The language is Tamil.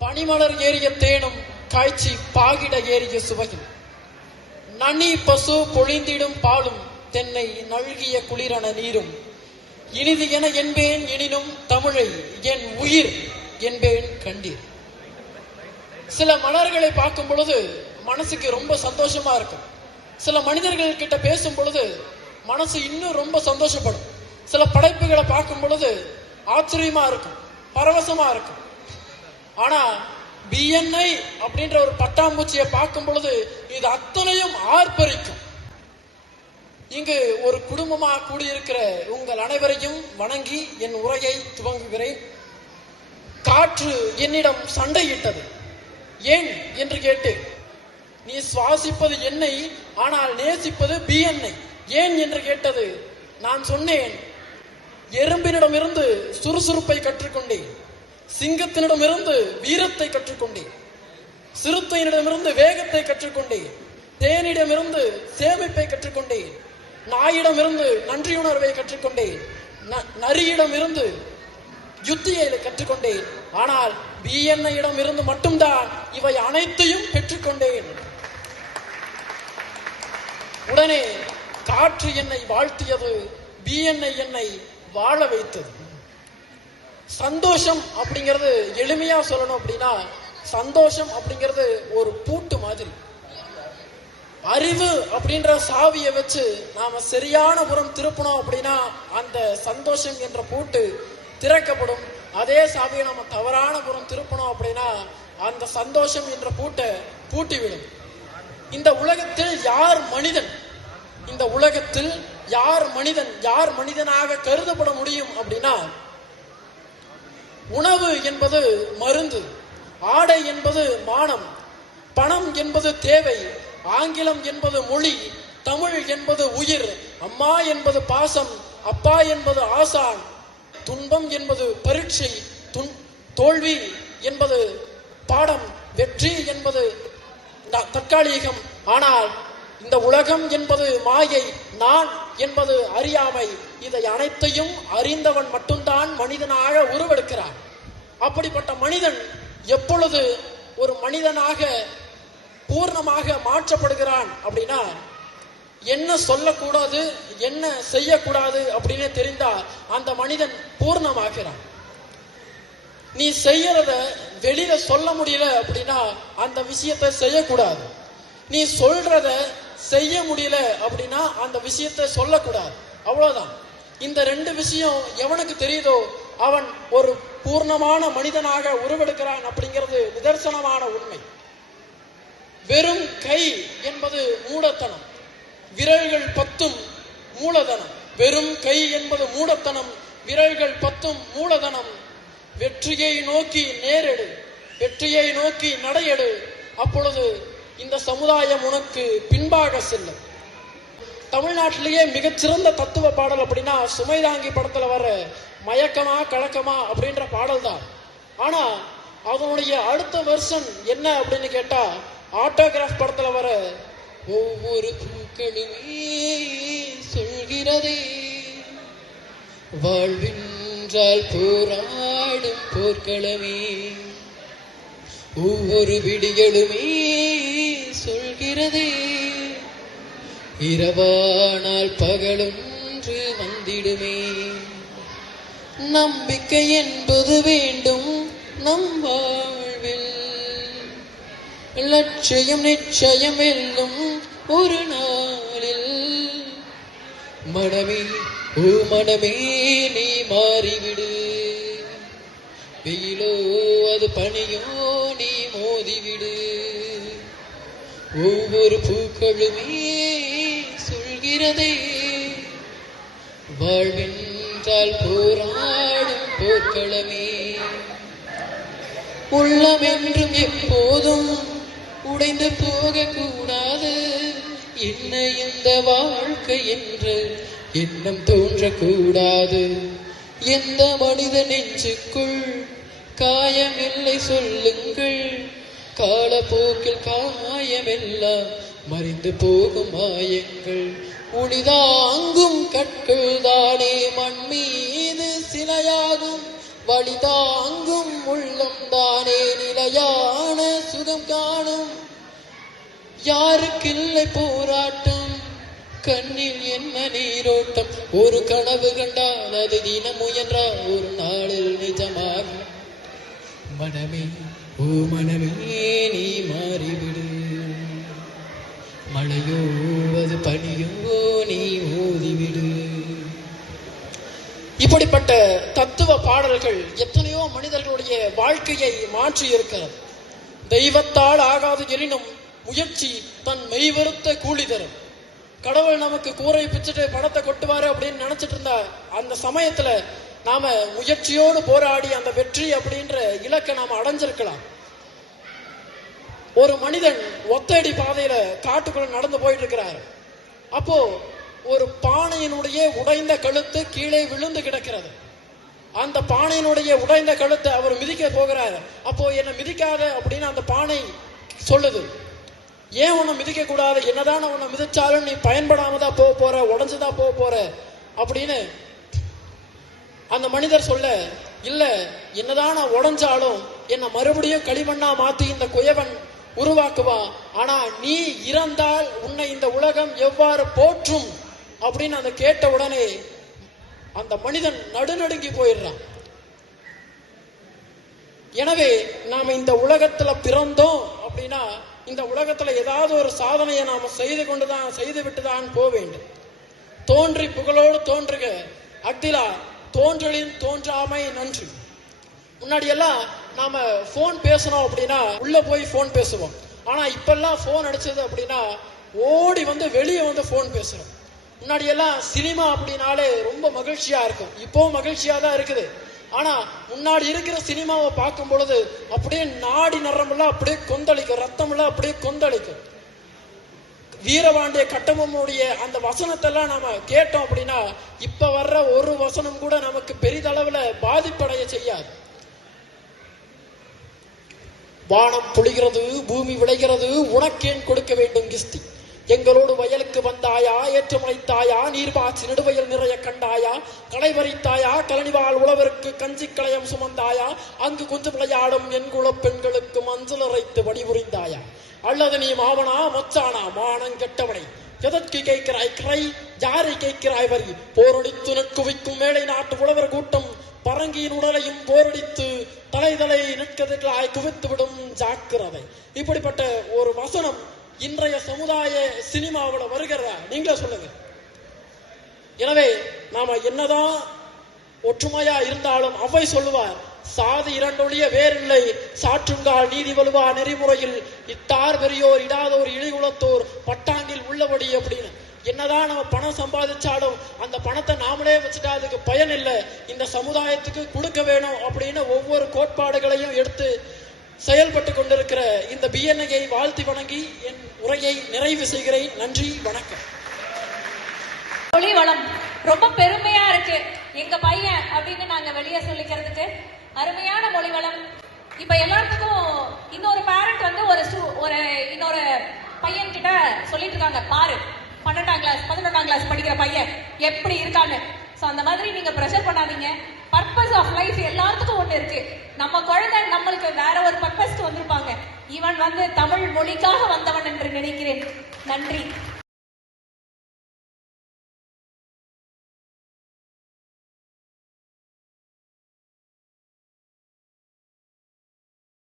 பனிமலர் ஏறிய தேனும் காய்ச்சி பாகிட ஏறிய சுவையும் நனி பசு பொழிந்திடும் பாலும் தென்னை நல்கிய குளிரன நீரும் இனிது என என்பேன் எனினும் தமிழை என் உயிர் என்பேன் கண்டீர். சில மலர்களை பார்க்கும் பொழுது மனசுக்கு ரொம்ப சந்தோஷமா இருக்கும். சில மனிதர்கள் கிட்ட பேசும் பொழுது மனசு இன்னும் ரொம்ப சந்தோஷப்படும். சில படைப்புகளை பார்க்கும் பொழுது ஆச்சரியமா இருக்கும், பரவசமா இருக்கும். ஆனா பிஎன்ஐ அப்படின்ற ஒரு பட்டாம்பூச்சியை பார்க்கும் பொழுது இது அத்தனையும் ஆர்ப்பரிக்கும். இங்கு ஒரு குடும்பமா கூடியிருக்கிற உங்கள் அனைவரையும் வணங்கி என் உரையை துவங்குகிறேன். காற்று என்னிடம் சண்டையிட்டது. ஏன் என்று கேட்டேன். நீ சுவாசிப்பது என்னை, ஆனால் நேசிப்பது பிஎன்ஐ ஏன் என்று கேட்டது. நான் சொன்னேன், எறும்பினிடமிருந்து சுறுசுறுப்பை கற்றுக்கொண்டேன், சிங்கத்தினிடமிருந்து வீரத்தை கற்றுக்கொண்டேன், சிறுத்தையினிடமிருந்து வேகத்தை கற்றுக்கொண்டேன், தேனிடமிருந்து சேமிப்பை கற்றுக்கொண்டேன், நாயிடமிருந்து நன்றியுணர்வை கற்றுக்கொண்டேன், நரியிடமிருந்து யுத்தியை கற்றுக்கொண்டேன். ஆனால் பிஎன்ஐயிடம் இருந்து மட்டும்தான் இவை அனைத்தையும் பெற்றுக்கொண்டேன். உடனே காற்று என்னை வாழ்த்தியது, பிஎன்ஐ என்னை வாழ வைத்தது. சந்தோஷம் அப்படிங்கிறது எளிமையா சொல்லணும் அப்படின்னா, சந்தோஷம் அப்படிங்கிறது ஒரு பூட்டு மாதிரி. அறிவு அப்படின்ற சாவியை வச்சு நாம சரியான புறம் திருப்பணும் அப்படின்னா அந்த சந்தோஷம் என்ற பூட்டு திறக்கப்படும். அதே சாவியை நம்ம தவறான புறம் திருப்பணும் அப்படின்னா அந்த சந்தோஷம் என்ற பூட்டை பூட்டிவிடும். இந்த உலகத்தில் யார் மனிதன், இந்த உலகத்தில் யார் மனிதன், யார் மனிதனாக கருதப்பட முடியும் அப்படின்னா, உணவு என்பது மருந்து, ஆடை என்பது மானம், பணம் என்பது தேவை, ஆங்கிலம் என்பது மொழி, தமிழ் என்பது உயிர், அம்மா என்பது பாசம், அப்பா என்பது ஆசான், துன்பம் என்பது பரீட்சை, தோல்வி என்பது பாடம், வெற்றி என்பது தற்காலிகம். ஆனால் இந்த உலகம் என்பது மாயை, நான் என்பது அறியாமை. இதை அனைத்தையும் அறிந்தவன் மட்டும்தான் மனிதனாக உருவெடுக்கிறான். அப்படிப்பட்ட மனிதன் எப்பொழுது ஒரு மனிதனாக பூர்ணமாக மாற்றப்படுகிறான் அப்படின்னா, என்ன சொல்லக்கூடாது என்ன செய்யக்கூடாது அப்படின்னு தெரிந்தா அந்த மனிதன் பூர்ணமாகிறான். நீ செய்யறத வெளியில சொல்ல முடியல அப்படின்னா அந்த விஷயத்தை செய்யக்கூடாது. நீ சொல்றத செய்ய முடியல அப்படின்னா அந்த விஷயத்தை சொல்லக்கூடாது. அவ்வளவுதான். இந்த ரெண்டு விஷயம் எவனுக்கு தெரியுதோ அவன் ஒரு பூர்ணமான மனிதனாக உருவெடுக்கிறான் அப்படிங்கிறது நிதர்சனமான உண்மை. வெறும் கை என்பது மூடத்தனம், விரல்கள் 10 மூலதனம். வெறும் கை என்பது மூடத்தனம், விரல்கள் 10 மூலதனம். வெற்றியை நோக்கி நேரெடு, வெற்றியை நோக்கி நடையெடு, அப்பொழுது இந்த சமுதாயம் உனக்கு பின்பாக செல்லும். தமிழ்நாட்டிலேயே மிகச்சிறந்த தத்துவ பாடல் அப்படின்னா சுமைதாங்கி படத்துல வர மயக்கமா கலக்கமா அப்படின்ற பாடல் தான். ஆனா அதனுடைய அடுத்த வெர்ஷன் என்ன அப்படின்னு கேட்டா, ஆட்டோகிராஃப் படத்துல வர ஒவ்வொரு பூக்களுமே சொல்கிறதே வாழ்வின்றால் போராடும் போர்க்களமே, ஒவ்வொரு விடிகளுமே சொல்கிறதே இரவானால் பகலொன்று வந்திடுமே. நம்பிக்கை என்பது வேண்டும் நம் வாழ்வில், லட்சியம் நிச்சயம் வெல்லும் ஒரு நாளில். மனமே ஓ மனமே நீ மாறிவிடு, வெயிலோ அது பனியோ நீ மோதிவிடு, ஒவ்வொரு பூக்களுமே சொல்கிறதே வாழ்வென்றால் போராடும் போர்க்களமே. உள்ளம் என்றும் எப்போதும் உடைந்து போக கூடாது, என்ன இந்த வாழ்க்கை என்று எண்ணம் தோன்றக்கூடாது. எந்த மனித நெஞ்சுக்குள் காயமில்லை சொல்லுங்கள், காலப்போக்கில் காயமெல்லாம் மறைந்து போகும் மாயங்கள். உளிதாங்கும் கற்கள் தானே மண் மீது சிலையாகும், வழிதாங்கும் உள்ளம் தானே நிலையான சுகம் காணும். யாருக்கில்லை போராட்டம், கண்ணில் என்ன நீரோட்டம். ஒரு கனவு கண்டால் அது தினம் முயன்றால் ஒரு நாளில் நிஜமாகும். மனமே ஓ மனமே நீ மாறிவிடு, மழையோ அது பனியோ நீ ஓதிவிடு. இப்படிப்பட்ட தத்துவ பாடல்கள் எத்தனையோ மனிதர்களுடைய வாழ்க்கையை மாற்றி இருக்கிறது. தெய்வத்தால் ஆகாது எனினும் முயற்சி தன் மெய்வருத்த கூலி தரும். கடவுள் நமக்கு கூரை பிச்சுட்டு பணத்தை கொட்டுவாரு அப்படின்னு நினைச்சிட்டு இருந்தா அந்த சமயத்துல நாம முயற்சியோடு போராடி அந்த வெற்றி அப்படின்ற இலக்கை நாம அடைஞ்சிருக்கலாம். ஒரு மனிதன் ஒத்தடி பாதையில காட்டுக்குள்ள நடந்து போயிட்டு இருக்கிறார். அப்போ ஒரு பானையினுடைய உடைந்த கழுத்து கீழே விழுந்து கிடக்கிறது. அந்த பானையினுடைய உடைந்த கழுத்தை அவர் மிதிக்க போகிறார். அப்போ என்ன மிதிக்காத அப்படின்னு அந்த பானை சொல்லுது. ஏன் உன்னை மிதிக்க கூடாது, என்னதான் உன்னை மிதிச்சாலும் நீ பயன்படாமதான் போக போற, உடஞ்சுதான் போக போற அப்படின்னு அந்த மனிதர் சொல்ல, இல்ல என்னதான் நான் உடஞ்சாலும் என்ன மறுபடியும் களிமண்ணா மாத்தி இந்த குயவன் உருவாக்குவா, ஆனா நீ இறந்தால் உன்னை இந்த உலகம் எவ்வாறு போற்றும் அப்படின்னு அந்த கேட்ட உடனே அந்த மனிதன் நடுநடுங்கி போயிடுறான். எனவே நாம இந்த உலகத்துல பிறந்தோம் அப்படின்னா இந்த உலகத்துல ஏதாவது ஒரு சாதனையை நாம செய்து விட்டுதான் போக வேண்டும். தோன்றி புகழோடு தோன்றுக அக்திலா, தோன்றலின் தோன்றாமை நன்றி. முன்னாடி எல்லாம் நாம போன் பேசணும் அப்படின்னா உள்ள போய் போன் பேசுவோம். ஆனா இப்பெல்லாம் போன் அடிச்சது அப்படின்னா ஓடி வந்து வெளியே வந்து போன் பேசுறோம். முன்னாடி எல்லாம் சினிமா அப்படின்னாலே ரொம்ப மகிழ்ச்சியா இருக்கும். இப்போ மகிழ்ச்சியா தான் இருக்குது. ஆனா முன்னாடி இருக்கிற சினிமாவை பார்க்கும் பொழுது அப்படியே நாடி நரம்பெல்லாம் அப்படியே கொந்தளிக்கும், ரத்தம் எல்லாம் அப்படியே கொந்தளிக்கும். வீரபாண்டிய கட்டபொம்மனுடைய அந்த வசனத்தை எல்லாம் நாம கேட்டோம் அப்படின்னா இப்ப வர்ற ஒரு வசனம் கூட நமக்கு பெரிதளவுல பாதிப்படைய செய்யாது. வானம் பொழிகிறது, பூமி விளைகிறது, உனக்கேன் கொடுக்க வேண்டும் கிஸ்தி. எங்களோடு வயலுக்கு வந்தாயா, ஏற்றுமலைத்தாயா, நீர்பாய்ச்சி நெடுவயல் நிறைய கண்டாயா, களை பறித்தாயா, கலனிவாள் உழவருக்கு கஞ்சி களையம் சுமந்தாயா, அங்கு கொஞ்சம் விளையாடும் என் குல பெண்களுக்கு மஞ்சள் அரைத்து வடிபுரிந்தாயா, அல்லது நீ மாவனா மொச்சானா மானம் கெட்டவனை, எதற்கு கேட்கிறாய் கிரை, ஜாரை கேட்கிறாய் வரி, போரடித்து நட்குவிக்கும் மேலை நாட்டு உழவர் கூட்டம் பரங்கியின் உடலையும் போரடித்து தலை நிற்கதிர்களாய் குவித்து விடும் ஜாக்கிரதை. இப்படிப்பட்ட ஒரு வசனம் இன்றைய சமுதாய சினிமாவோட வருகிறதா? நீங்களே சொல்லுங்க. எனவே நாம என்னதான் ஒற்றுமையா இருந்தாலும் அவை சொல்லுவார், சாதி இரண்டொழிய வேறில்லை, சாற்றுங்கால் நீதி வலுவா நெறிமுறையில் இட்டார் பெரியோர் இடாதோர் இழிகுலத்தோர் பட்டாங்கில் உள்ளபடி அப்படின்னு. என்னதான் நம்ம பணம் சம்பாதிச்சாலும் அந்த பணத்தை நாமளே வச்சுட்டா அதுக்கு பயன் இல்லை. இந்த சமுதாயத்துக்கு கொடுக்க வேணும் அப்படின்னு ஒவ்வொரு கோட்பாடுகளையும் எடுத்து செயல்பட்டு கொண்டிருக்கிற இந்த பிஎன்ஐயை வாழ்த்தி வணங்கி என் உரையை நிறைவு செய்கிறேன். நன்றி, வணக்கம். மொழி வளம் ரொம்ப பெருமையா இருக்கு. எங்க பையன் அப்படின்னு நாங்க வெளியே சொல்லிக்கிறதுக்கு அருமையான மொழி வளம். இப்ப எல்லாத்துக்கும் இன்னொரு பேரண்ட் வந்து ஒரு இன்னொரு பையன் கிட்ட சொல்லிட்டு இருக்காங்க, பாரு 12ஆம் கிளாஸ் 11ஆம் கிளாஸ் படிக்கிற பையன் எப்படி இருக்கான்னு. சோ அந்த மாதிரி நீங்க பிரஷர் பண்ணாதீங்க. பர்பஸ் ஆஃப் லைஃப் எல்லாத்துக்கும் ஒண்ணு இருக்கு. நம்ம குழந்தை நம்மளுக்கு வேற ஒரு பர்பஸ்க்கு வந்திருப்பாங்க. இவன் வந்து தமிழ் மொழிக்காக வந்தவன் என்று நினைக்கிறேன். நன்றி.